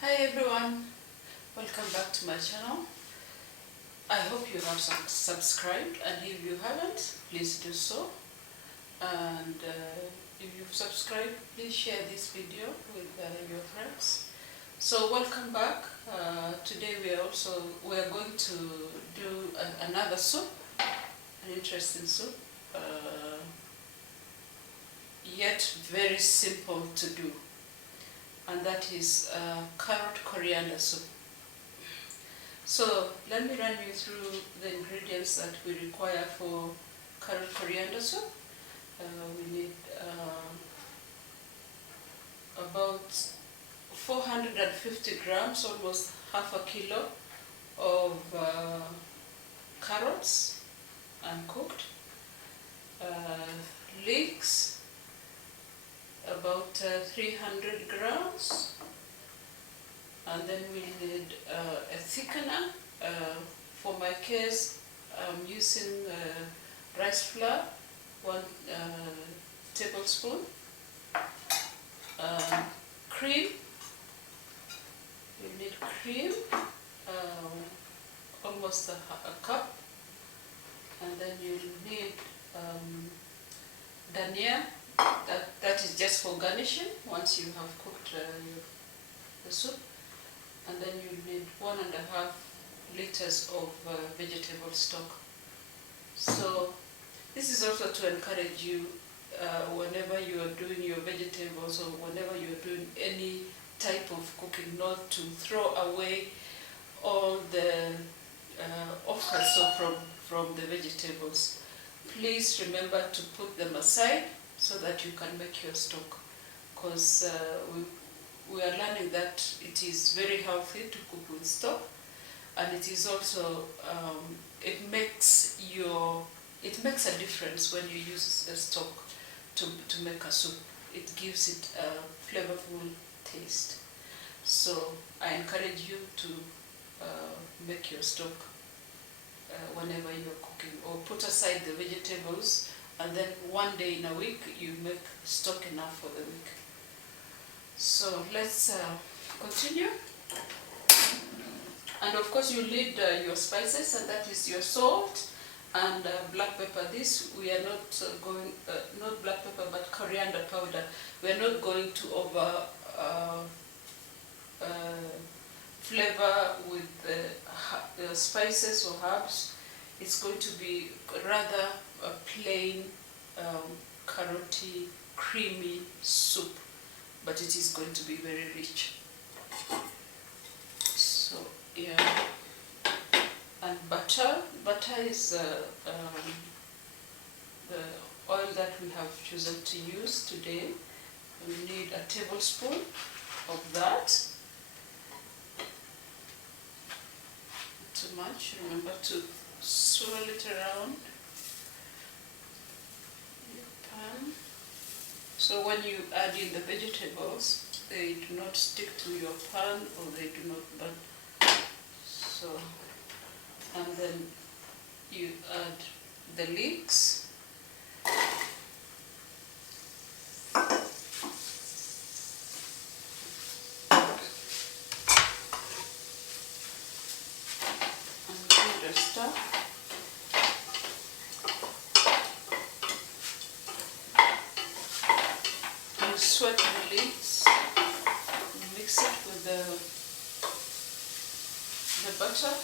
Hi everyone, welcome back to my channel. I hope you have subscribed, and if you haven't, please do so. And if you've subscribed, please share this video with your friends. So welcome back. Today we are going to do another soup, an interesting soup, yet very simple to do, and that is carrot coriander soup. So let me run you through the ingredients that we require for carrot coriander soup. We need about 450 grams, almost half a kilo of carrots uncooked, leeks, about 300 grams, and then we need a thickener. For my case, I'm using rice flour, 1 tablespoon, cream. We need cream, almost a cup, and then you need Dhania. That is just for garnishing once you have cooked the soup. And then you need 1.5 liters of vegetable stock. So this is also to encourage you whenever you are doing your vegetables, or whenever you are doing any type of cooking, not to throw away all the offcuts from the vegetables. Please remember to put them aside so that you can make your stock, because we are learning that it is very healthy to cook with stock, and it is also it makes a difference when you use a stock to make a soup. It gives it a flavorful taste. So I encourage you to make your stock whenever you're cooking, or put aside the vegetables, and then one day in a week you make stock enough for the week. So let's continue. And of course you need your spices, and that is your salt and black pepper. This we are not going, not black pepper but coriander powder. We are not going to over flavor with spices or herbs. It's going to be rather a plain carroty, creamy soup, but it is going to be very rich. So yeah, and butter is the oil that we have chosen to use today. We need a tablespoon of that. Too much. Remember to swirl it around your pan. So when you add in the vegetables, they do not stick to your pan, or they do not burn. So, and then you add the leeks. And give it a stir. Sweat the leeks, mix it with the butter.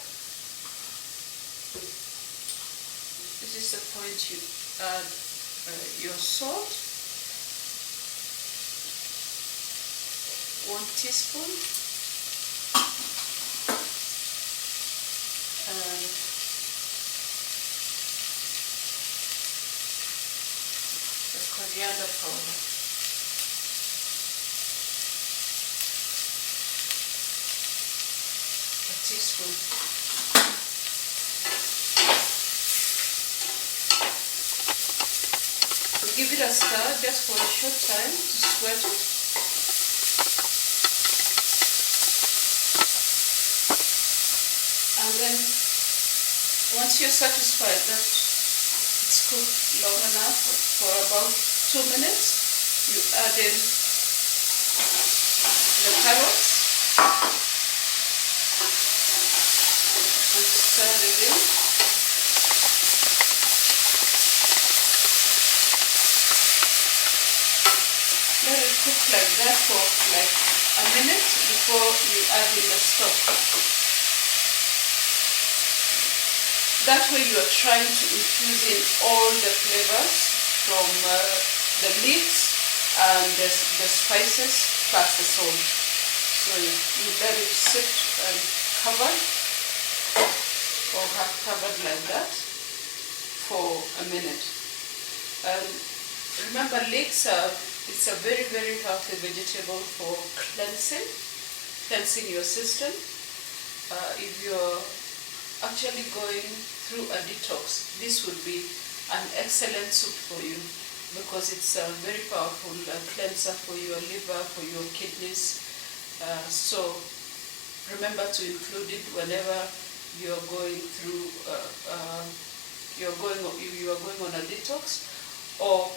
This is the point you add your salt, 1 teaspoon, and the coriander powder. Teaspoon. So give it a stir just for a short time to sweat it. And then once you're satisfied that it's cooked long enough, for about 2 minutes, you add in the carrots. stir it in. Let it cook like that for like a minute before you add in the stock. That way you are trying to infuse in all the flavors from the leeks and the spices plus the salt. So you let it sit and covered or half covered like that for a minute. Remember, leeks it's a very, very healthy vegetable for cleansing your system. If you're actually going through a detox, this would be an excellent soup for you because it's a very powerful cleanser for your liver, for your kidneys. So remember to include it whenever you're going through you are going on a detox, or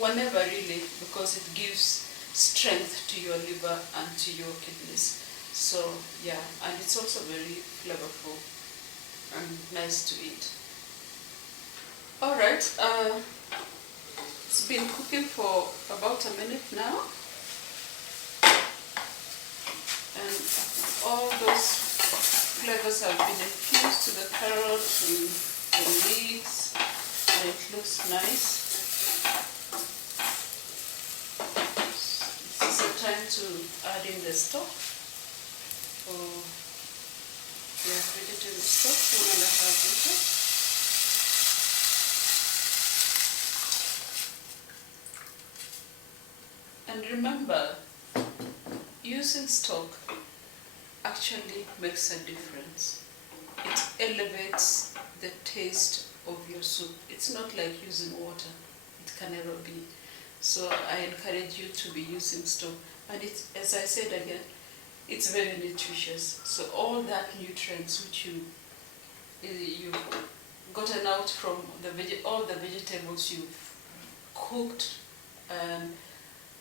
whenever really, because it gives strength to your liver and to your kidneys. So yeah, and it's also very flavorful and nice to eat. Alright, it's been cooking for about a minute now, and all those flavors have been infused to the carrot and the leeks, and it looks nice. This is the time to add in the stock, or the vegetable stock, 1.5 liters. And remember, using stock actually makes a difference. It elevates the taste of your soup. It's not like using water. It can never be. So I encourage you to be using stock. And it's, as I said again, it's very nutritious. So all that nutrients which you've gotten out from all the vegetables you've cooked, and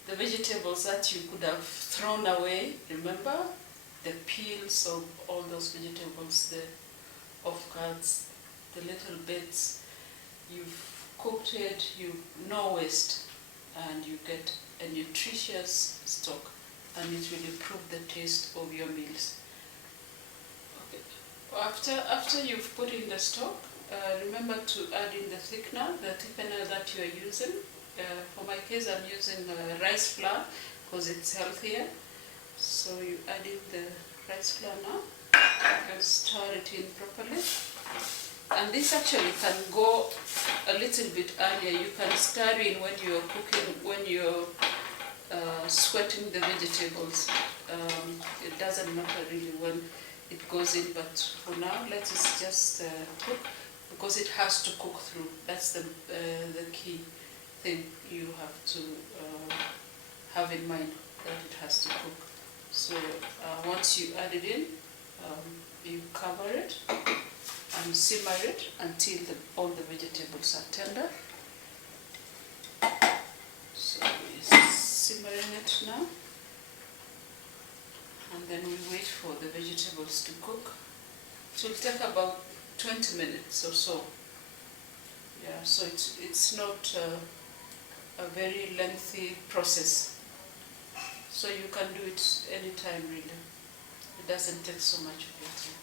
the vegetables that you could have thrown away, remember? The peels of all those vegetables, the offcuts, the little bits, you've cooked it, no waste, and you get a nutritious stock, and it will improve the taste of your meals. Okay. After you've put in the stock, remember to add in the thickener that you are using. For my case, I'm using rice flour because it's healthier. So you add in the rice flour now. You can stir it in properly. And this actually can go a little bit earlier. You can stir in when you're cooking, when you're sweating the vegetables. It doesn't matter really when it goes in, but for now, let us just cook, because it has to cook through. That's the key thing you have to have in mind, that it has to cook. So once you add it in, you cover it and simmer it until all the vegetables are tender. So we're simmering it now, and then we wait for the vegetables to cook. It will take about 20 minutes or so. Yeah, so it's not a very lengthy process. So you can do it anytime really. It doesn't take so much of your time.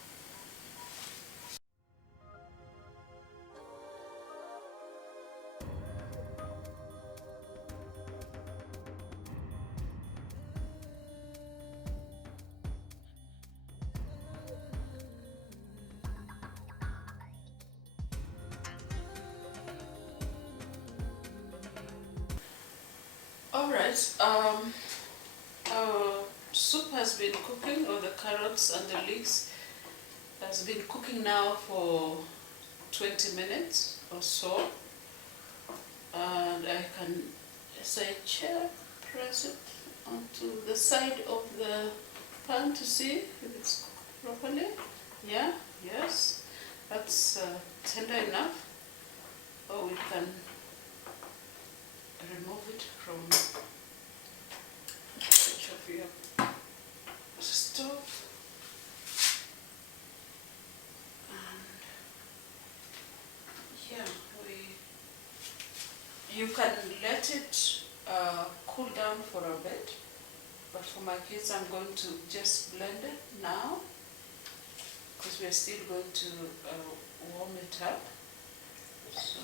Alright, our soup has been cooking, or the carrots and the leeks has been cooking now for 20 minutes or so. And I can, as I press it onto the side of the pan to see if it's cooked properly. Yeah, yes, that's tender enough. Or we can remove it from the edge of your stove. And You can let it cool down for a bit, but for my kids I'm going to just blend it now because we're still going to warm it up. So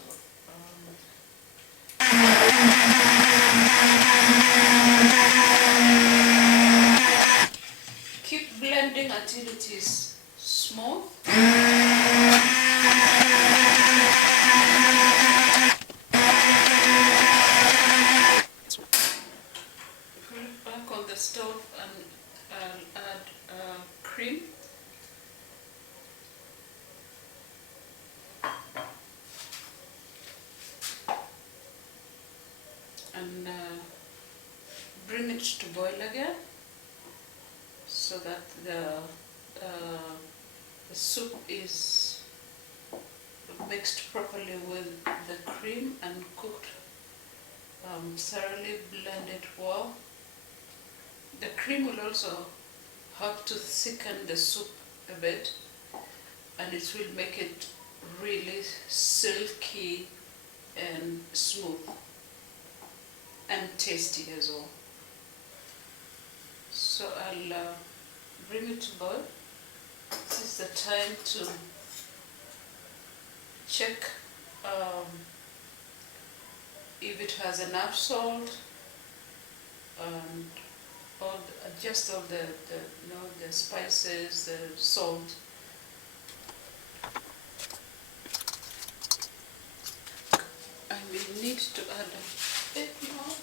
keep blending until it is smooth. Put it back on the stove and add cream. And bring it to boil again so that the soup is mixed properly with the cream and cooked thoroughly, blended well. The cream will also help to thicken the soup a bit, and it will make it really silky and smooth and tasty as well. So I'll bring it to boil. This is the time to check if it has enough salt and adjust all the spices, the salt. I may need to add a bit more,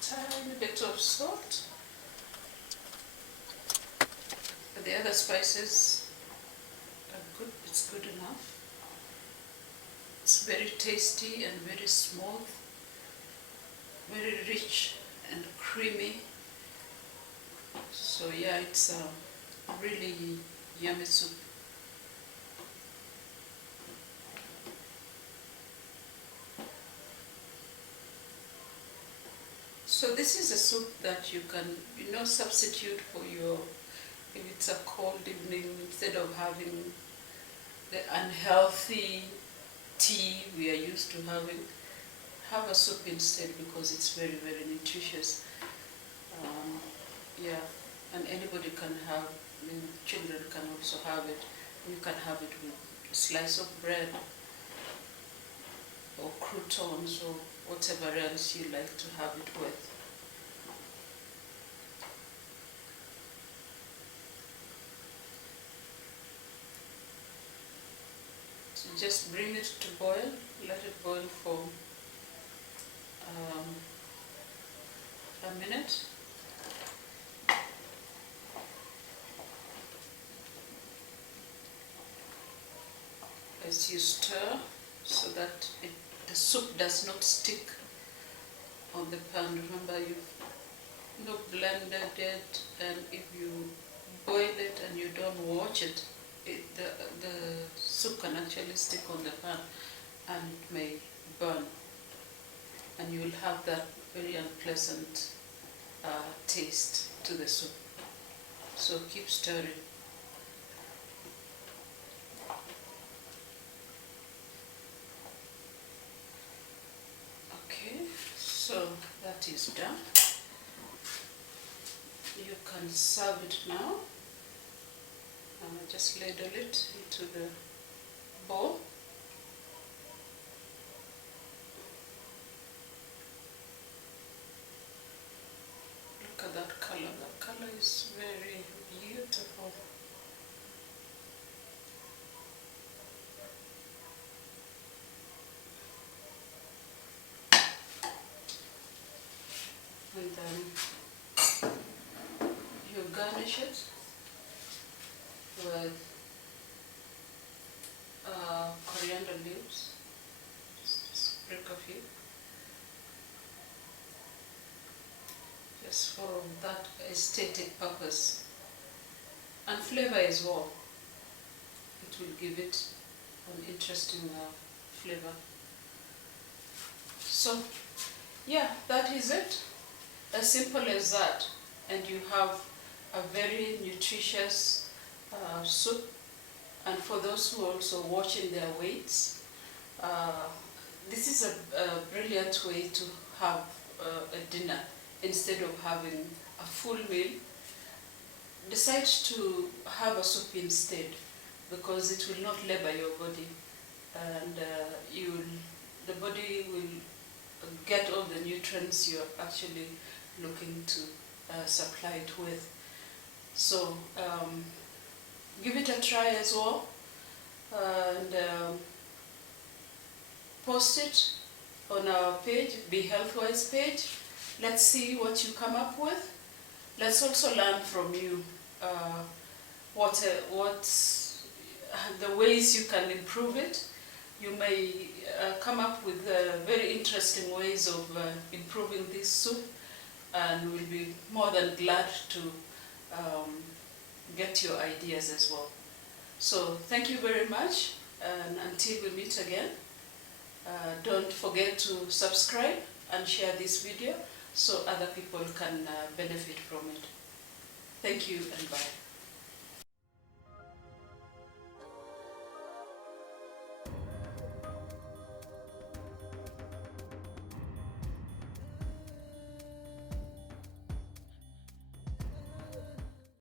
tiny bit of salt. But the other spices are good, it's good enough. It's very tasty and very smooth, very rich and creamy. So yeah, it's a really yummy soup. So this is a soup that you can, substitute for if it's a cold evening, instead of having the unhealthy tea we are used to having, have a soup instead because it's very, very nutritious. Yeah, and anybody can have, children can also have it. You can have it with a slice of bread or croutons or whatever else you like to have it with. So just bring it to boil, let it boil for a minute. As you stir so that the soup does not stick on the pan. Remember, you've blended it, and if you boil it and you don't watch it, the soup can actually stick on the pan and it may burn, and you will have that very unpleasant taste to the soup. So keep stirring. So that is done. You can serve it now. Just ladle it into the bowl. Look at that color. That color is very beautiful. And then you garnish it with coriander leaves, just break a few, just for that aesthetic purpose, and flavor as well. It will give it an interesting flavor. So yeah, that is it. As simple as that, and you have a very nutritious soup. And for those who are also watching their weights, this is a brilliant way to have a dinner instead of having a full meal. Decide to have a soup instead, because it will not labor your body, and the body will get all the nutrients you're actually looking to supply it with. So give it a try as well, and post it on our page, BeHealthyWise page. Let's see what you come up with. Let's also learn from you what the ways you can improve it. You may come up with very interesting ways of improving this soup, and we'll be more than glad to get your ideas as well. So thank you very much, and until we meet again, don't forget to subscribe and share this video so other people can benefit from it. Thank you and bye.